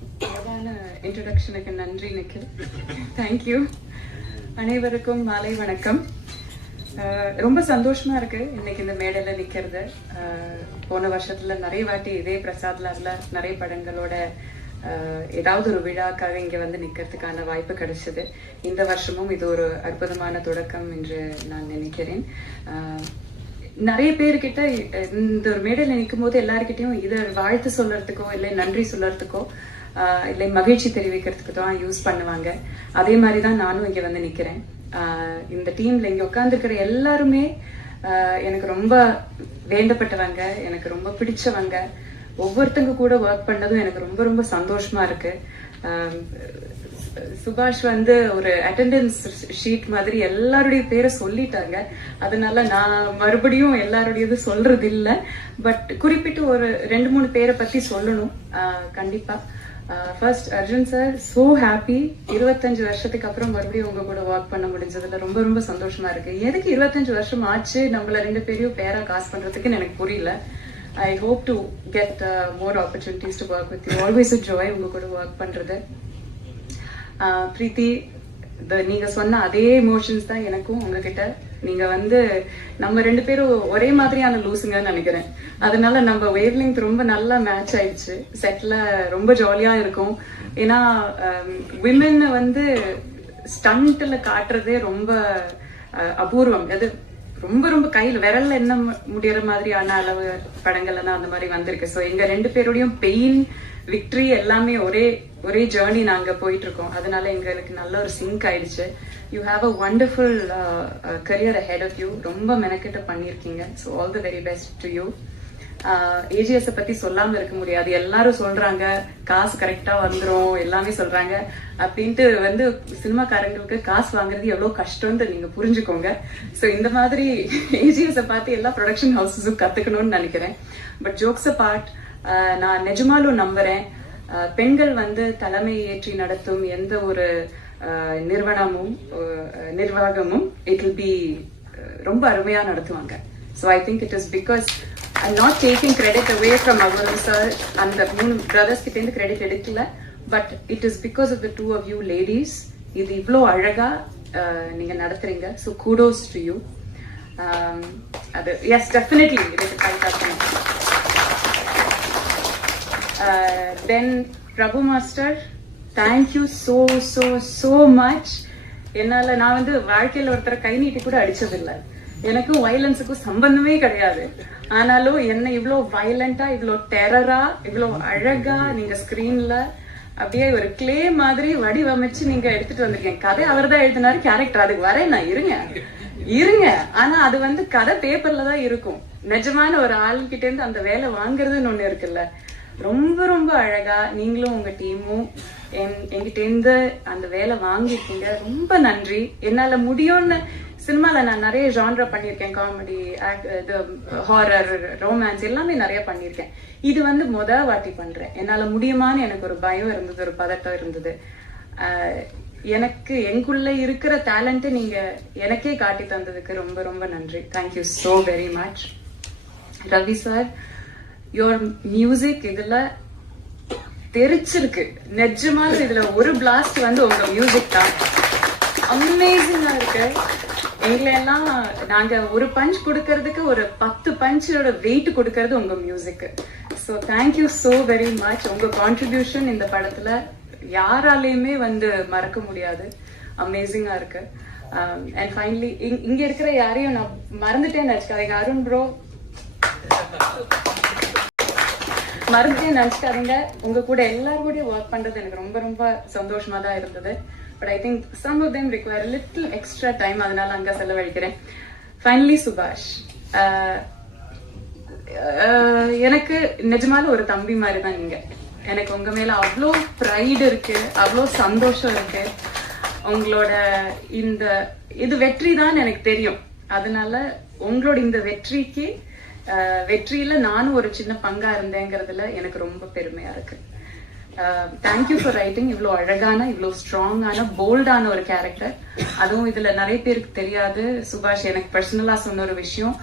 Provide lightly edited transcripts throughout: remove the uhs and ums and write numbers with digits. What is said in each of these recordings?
அழகான இன்ட்ரடக்ஷனுக்கு நன்றி நிக்கில். தேங்க்யூ. அனைவருக்கும் மாலை வணக்கம். ரொம்ப சந்தோஷமா இருக்கு இன்னைக்கு இந்த மேடையில நிக்கிறது. போன வருஷத்துல நிறைய வாட்டி இதே பிரசாத் லேப்ல நிறைய படங்களோட ஏதாவது ஒரு விழாக்காக இங்க வந்து நிக்கிறதுக்கான வாய்ப்பு கிடைச்சது. இந்த வருஷமும் இது ஒரு அற்புதமான தொடக்கம் என்று நான் நினைக்கிறேன். நிறைய பேர்கிட்ட இந்த ஒரு மேடையில நிற்கும் போது எல்லாருக்கிட்டையும் இதை வாழ்த்து சொல்றதுக்கோ இல்லை நன்றி சொல்றதுக்கோ இல்லை மகிழ்ச்சி தெரிவிக்கிறதுக்கு தான் யூஸ் பண்ணுவாங்க. அதே மாதிரிதான் நானும் இங்க வந்து நிக்கிறேன். இந்த டீம்ல இங்க உட்கார்ந்துருக்கிற எல்லாருமே எனக்கு ரொம்ப வேண்டப்பட்டவங்க, எனக்கு ரொம்ப பிடிச்சவங்க. ஒவ்வொருத்தங்க கூட ஒர்க் பண்ணதும் எனக்கு ரொம்ப ரொம்ப சந்தோஷமா இருக்கு. சுபாஷ் வந்து ஒரு அட்டெண்டன்ஸ் ஷீட் மாதிரி எல்லாருடைய பேரை சொல்லிட்டாங்க. அதனால நான் மறுபடியும் எல்லாருடையது சொல்றது இல்லை. பட் குறிப்பிட்டு ஒரு 2-3 பேரை பத்தி சொல்லணும் கண்டிப்பா. First Arjun sir, so happy. 25 வருஷத்துக்கு அப்புறம் மறுபடியும் உங்க கூட ஒர்க் பண்ண முடிஞ்சதுல ரொம்ப ரொம்ப சந்தோஷமா இருக்கு. எதுக்கு 25 வருஷம் ஆச்சு நம்மள 2 பேரையும் பேரா காசு பண்றதுக்குன்னு எனக்கு புரியல. I hope to get more opportunities to work with you. Always a joy உங்க கூட ஒர்க் பண்றது. பிரீத்தி, நீங்க சொன்ன அதே எமோஷன்ஸ் தான் எனக்கும் உங்ககிட்ட. நீங்க வந்து நம்ம 2 பேரும் ஒரே மாதிரியான லூசுங்கன்னு நினைக்கிறேன். அதனால நம்ம வேவ் லெங்த் ரொம்ப நல்லா மேட்ச் ஆயிடுச்சு. செட்ல ரொம்ப ஜாலியா இருக்கும். ஏன்னா விமென் வந்து ஸ்டண்ட்ல காட்டுறதே ரொம்ப அபூர்வம். அது ரொம்ப ரொம்ப கையில விரல்ல என்ன முடியற மாதிரியான அளவு படங்கள்ல தான் அந்த மாதிரி வந்திருக்கு. ஸோ எங்க 2 பேருடையும் பெயின் விக்டரி எல்லாமே ஒரே ஜேர்னி நாங்க போயிட்டு இருக்கோம். அதனால எங்களுக்கு நல்ல ஒரு சிங்க் ஆயிடுச்சு. You have a wonderful career ahead of you. ரொம்ப மெனக்கிட்ட பண்ணிருக்கீங்க. So all the very best to you. AGS பத்தி சொல்லாம இருக்க முடியாது. எல்லாரும் சொல்றாங்க காசு கரெக்டா வந்துரும் எல்லாமே சொல்றாங்க அப்படின்ட்டு. வந்து சினிமாக்காரங்களுக்கு காசு வாங்குறது எவ்வளவு கஷ்டம்னு நீங்க புரிஞ்சுக்கோங்க. சோ இந்த மாதிரி ஏஜிஎஸ் பார்த்து எல்லா ப்ரொடக்ஷன் ஹவுசஸும் கத்துக்கணும்னு நினைக்கிறேன். பட் ஜோக்ஸ் பார்ட், நான் நிஜமாலும் நம்புறேன் பெண்கள் வந்து தலைமை ஏற்றி நடத்தும் எந்த ஒரு நிர்வாகமும் இட் வில் பி ரொம்ப அருமையா நடத்துவாங்க. So I think it is because I'm not taking credit away from Avaram sir and the 3 brothers கிட்ட இருந்து credit எடுக்கல. But it is because of the 2 of you ladies. இது இவ்ளோ அழகா நீங்க நடத்துறீங்க. So kudos to you. Yes, definitely it is a fight happening. Then Prabhu Master, thank you so much. என்னால நான் வந்து வாழ்க்கையில ஒருத்தர கை நீட்டி கூட அடிச்சதில்லை. எனக்கும் வயலன்ஸுக்கும் சம்பந்தமே கிடையாது. ஆனாலும் என்ன இவ்வளோ வயலண்டா, இவ்வளோ டெரரா, இவ்வளோ அழகா நீங்க ஸ்கிரீன்ல அப்படியே ஒரு கிளே மாதிரி வடிவமைச்சு நீங்க எடுத்துட்டு வந்திருக்கீங்க. கதை அவர் தான் எழுதினாரு, கேரக்டர் அதுக்கு வரேன் நான் இருங்க. ஆனா அது வந்து கதை பேப்பர்ல தான் இருக்கும். நிஜமான ஒரு ஆள்கிட்ட இருந்து அந்த வேலை வாங்குறதுன்னு ஒண்ணு இருக்குல்ல. ரொம்ப ரொம்ப அழகா நீங்களும் உங்க டீமும் என்கிட்ட இருந்து அந்த வேலை வாங்கிருக்கீங்க. ரொம்ப நன்றி. என்னால முடியும்னு சினிமால நான் நிறைய ஜான்ரா பண்ணியிருக்கேன். காமெடி, ஹாரர், ரொமான்ஸ் எல்லாமே நிறைய பண்ணியிருக்கேன். இது வந்து வாட்டி பண்றேன். என்னால முடியுமான்னு எனக்கு ஒரு பயம் இருந்தது, ஒரு பதட்டம் இருந்தது. எனக்கு எங்குள்ள இருக்கிற டேலண்ட் நீங்க எனக்கே காட்டி தந்ததுக்கு ரொம்ப ரொம்ப நன்றி. Thank you so very much. Ravi sir, your music இதுல தெரிச்சிருக்கு. நிஜமான இதுல ஒரு பிளாஸ்ட் வந்து உங்க மியூசிக் தான். அமேசிங்கா இருக்கு. எங்களை எல்லாம் நாங்க ஒரு பஞ்ச் கொடுக்கறதுக்கு ஒரு 10 பஞ்சோட வெயிட் கொடுக்கறது உங்க music. So thank you so very much. உங்க கான்ட்ரிபியூஷன் இந்த படத்துல யாராலையுமே வந்து மறக்க முடியாது. அமேசிங்கா இருக்கு. அண்ட் ஃபைனலி இங்க இருக்கிற யாரையும் நான் மறந்துட்டேன்னு நினைச்சுக்காதீங்க. அருண் ப்ரோ மறந்துட்டே நினைச்சுக்காதீங்க. உங்க கூட எல்லாரும் கூட ஒர்க் பண்றது எனக்கு ரொம்ப ரொம்ப சந்தோஷமா தான் இருந்தது. But I think some of them require a little extra time. அதனால அங்க செலவழிக்கிறேன். Finally சுபாஷ், எனக்கு நிஜமால ஒரு தம்பி மாதிரி தான் நீங்க. எனக்கு உங்க மேல அவ்வளோ ப்ரைடு இருக்கு, அவ்வளோ சந்தோஷம் இருக்கு. உங்களோட இது வெற்றி தான் எனக்கு தெரியும். அதனால உங்களோட இந்த வெற்றியில நானும் ஒரு சின்ன பங்கா இருந்தேங்கிறதுல எனக்கு ரொம்ப பெருமையா இருக்கு. தேங்க்யூ ஃபார் ரைட்டிங் இவ்வளோ அழகான, இவ்வளோ ஸ்ட்ராங்கான, போல்டான ஒரு கேரக்டர். அதுவும் இதுல நிறைய பேருக்கு தெரியாது. சுபாஷ் எனக்கு பர்சனலா சொன்ன ஒரு விஷயம்,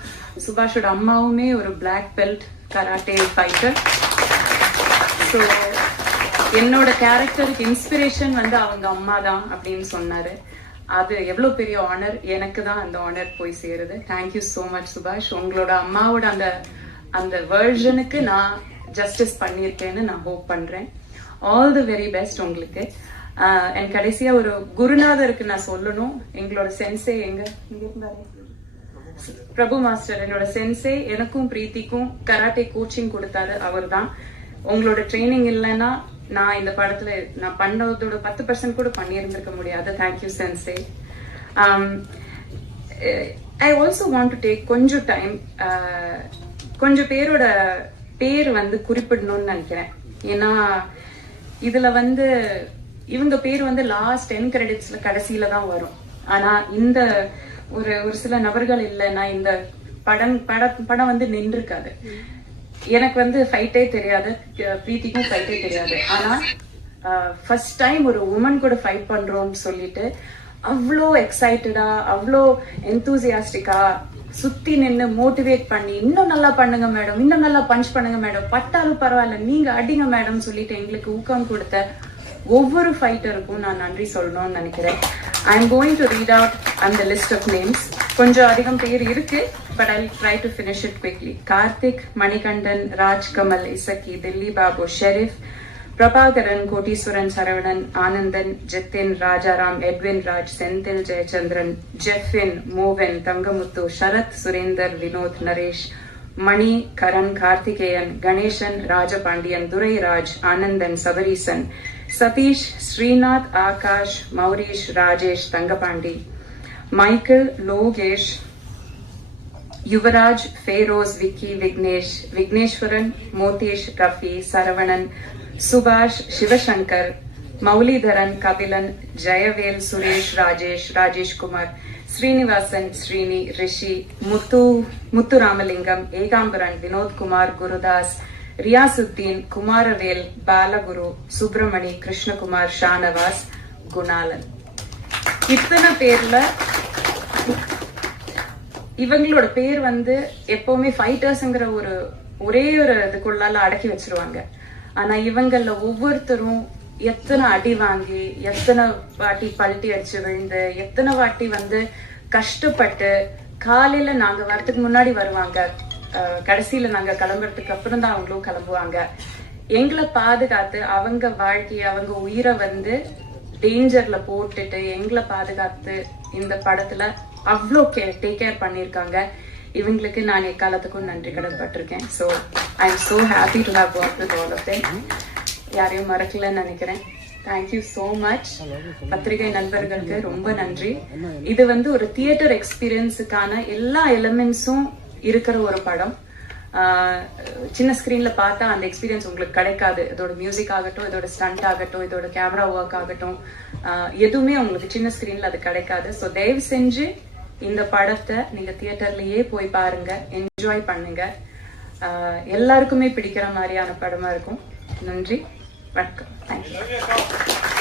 சுபாஷோட அம்மாவுமே ஒரு black belt karate fighter. So என்னோட கேரக்டருக்கு இன்ஸ்பிரேஷன் வந்து அவங்க அம்மா தான் அப்படின்னு சொன்னாரு. அது எவ்வளவு பெரிய ஆனர். எனக்கு தான் அந்த ஆனர் போய் சேருது. தேங்க்யூ சோ மச் சுபாஷ். உங்களோட அம்மாவோட அந்த அந்த வெர்ஷனுக்கு நான் ஜஸ்டிஸ் பண்ணியிருக்கேன்னு நான் ஹோப் பண்றேன். ஆல் தி வெரி பெஸ்ட் உங்களுக்கு. என் கடைசியா ஒரு குருநாதருக்கு நான் சொல்லணும். எங்களோட சென்சே இங்க இருந்தாரு, பிரபு மாஸ்டர். என்னோட சென்சே எனக்கும் பிரீத்திக்கும் கராட்டே கோச்சிங் கொடுத்தாரு அவர் தான். உங்களோட ட்ரைனிங் இல்லைன்னா நான் இந்த படத்துல நான் பண்ணதோட 10% கூட பண்ணியிருந்திருக்க முடியாது. Thank you sensei. I also want to take கொஞ்சம் டைம், கொஞ்சம் பேரோட பேர் வந்து குறிப்பிடணும்னு நினைக்கிறேன். ஏன்னா இதுல வந்து இவங்க பேர் வந்து லாஸ்ட் 10 கிரெடிட்ஸ்ல கடைசியில தான் வரும். ஆனா இந்த ஒரு சில நபர்கள் இல்லைன்னா இந்த படம் வந்து நின்றுருக்காது. எனக்கு வந்து ஃபைட்டே தெரியாது, பிரீத்திக்கும் ஃபைட்டே தெரியாது. ஆனா ஃபர்ஸ்ட் டைம் ஒரு உமன் கூட ஃபைட் பண்றோம்னு சொல்லிட்டு அவ்வளோ எக்ஸைட்டடா, அவ்வளோ எந்தூசியாஸ்டிக்கா சுத்தி நின்று மோட்டிவேட் பண்ணி இன்னும் நல்லா பண்ணுங்க மேடம், இன்னும் நல்லா பஞ்ச் பண்ணுங்க மேடம், பட்டாலும் பரவாயில்ல நீங்க அடிங்க மேடம் சொல்லிட்டு எங்களுக்கு ஊக்கம் கொடுத்த ஒவ்வொரு ஃபைட்டருக்கும் நான் நன்றி சொல்லணும்னு நினைக்கிறேன். I am going to read out அந்த லிஸ்ட் ஆஃப் நேம்ஸ். கொஞ்சம் அதிகம் பேர் இருக்கு, but I try to finish it quickly. Karthik, Manikandan, Raj Kamal, Isakki, Dilli Babu, Sharif, Prabhakaran, Koteeswaran, Saravanan, Anandan, Jithin, Rajaram, Edwin Raj, Senthil, Jayachandran, Jefin, Movan, Thangamuthu, Sarath, Surender, Vinoth, Naresh, Mani, Karan, Karthikeyan, Ganesan, Rajapandian, Durairaj, Anandan, Sabareesan, Sathish, Srinath, Akash, Mourish, Rajesh, Thangapandi, Michael, Lokesh, Yuvaraj, Feroz, Vicky, Vignesh, Vigneswaran, மோதேஷ், Rafi, Saravanan, சுபாஷ், சிவசங்கர், மௌலிதரன், கபிலன், ஜெயவேல், சுரேஷ், ராஜேஷ், ராஜேஷ்குமார், ஸ்ரீனிவாசன், ஸ்ரீனி, ரிஷி, முத்துராமலிங்கம், ஏகாம்பரன், வினோத்குமார், குருதாஸ், ரியாசுத்தீன், குமாரவேல், பாலகுரு, சுப்பிரமணி, கிருஷ்ணகுமார், ஷானவாஸ், குணாலன். இத்தனை பேர்ல இவங்களோட பேர் வந்து எப்பவுமே ஃபைட்டர்ஸ்ங்கிற ஒரே ஒரு இதுக்குள்ளால அடக்கி வச்சிருவாங்க. ஆனா இவங்கள ஒவ்வொருத்தரும் எத்தனை அடி வாங்கி, எத்தனை வாட்டி பல்ட்டி அடிச்சு விழுந்து, எத்தனை வாட்டி வந்து கஷ்டப்பட்டு காலையில நாங்க வரதுக்கு முன்னாடி வருவாங்க, கடைசியில நாங்க கிளம்புறதுக்கு அப்புறம் தான் அவங்களும் கிளம்புவாங்க. எங்களை பாதுகாத்து அவங்க வாழ்க்கைய, அவங்க உயிரை வந்து டேஞ்சர்ல போட்டுட்டு எங்களை பாதுகாத்து இந்த படத்துல அவ்வளோ டேக் கேர் பண்ணியிருக்காங்க. இவங்களுக்கு நான் எக்காலத்துக்கும் நன்றி கடன்பட்டிருக்கேன். So I am so happy to have work with all of them. யாரையும் மறக்கலன்னு நினைக்கிறேன். Thank you so much. பத்திரிகை நண்பர்களுக்கு ரொம்ப நன்றி. இது வந்து ஒரு தியேட்டர் எக்ஸ்பீரியன்ஸுக்கான எல்லா எலிமெண்ட்ஸும் இருக்கிற ஒரு படம். சின்ன ஸ்கிரீன்ல பார்த்தா அந்த எக்ஸ்பீரியன்ஸ் உங்களுக்கு கிடைக்காது. இதோட மியூசிக் ஆகட்டும், இதோட ஸ்டண்ட் ஆகட்டும், இதோட கேமரா ஒர்க் ஆகட்டும், எதுவுமே உங்களுக்கு சின்ன ஸ்கிரீன்ல அது கிடைக்காது. ஸோ தயவு செஞ்சு இந்த படத்தை நீங்க தியேட்டர்லயே போய் பாருங்க, என்ஜாய் பண்ணுங்க. எல்லாருக்குமே பிடிக்கிற மாதிரியான படமா இருக்கும். நன்றி, வணக்கம், தேங்க்யூ.